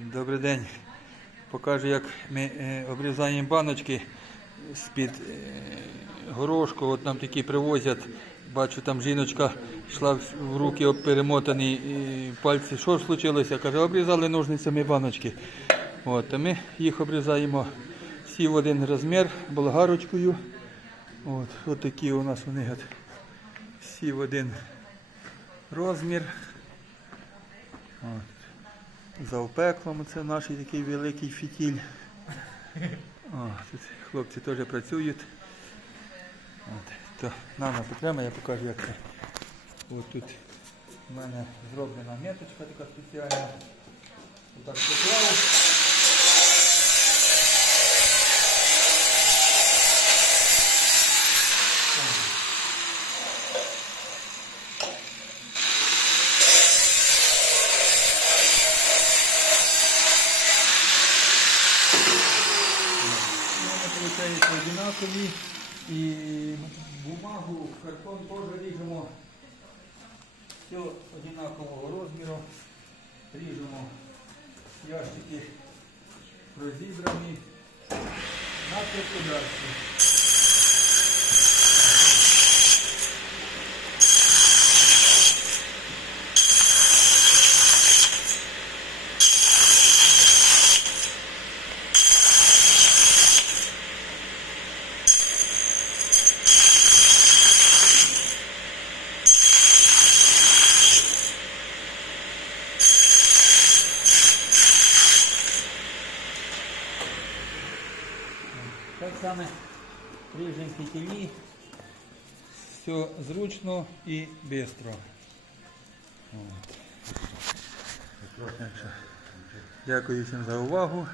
Добрий день. Покажу, як ми е, обрізаємо баночки з-під е, горошку. От нам такі привозять. Бачу, там жіночка йшла в- руки перемотані пальці. Що ж случилося? Каже, обрізали ножницями баночки. От, а ми їх обрізаємо всі в один розмір болгарочкою. От, от такі у нас вони всі в один розмір. От. За опеклом це наш такий великий фітіль. О, тут хлопці теж працюють. От. То нам на я покажу, як це. От тут в мене зроблена меточка така спеціальна. Отак поклав. Виходить одинакові. І бумагу, картон теж ріжемо. Все одинакового розміру. Ріжемо ящики розібрані на господарстві. Так само ріжемо фітілі. Все зручно і швидко. Дякую всім за увагу.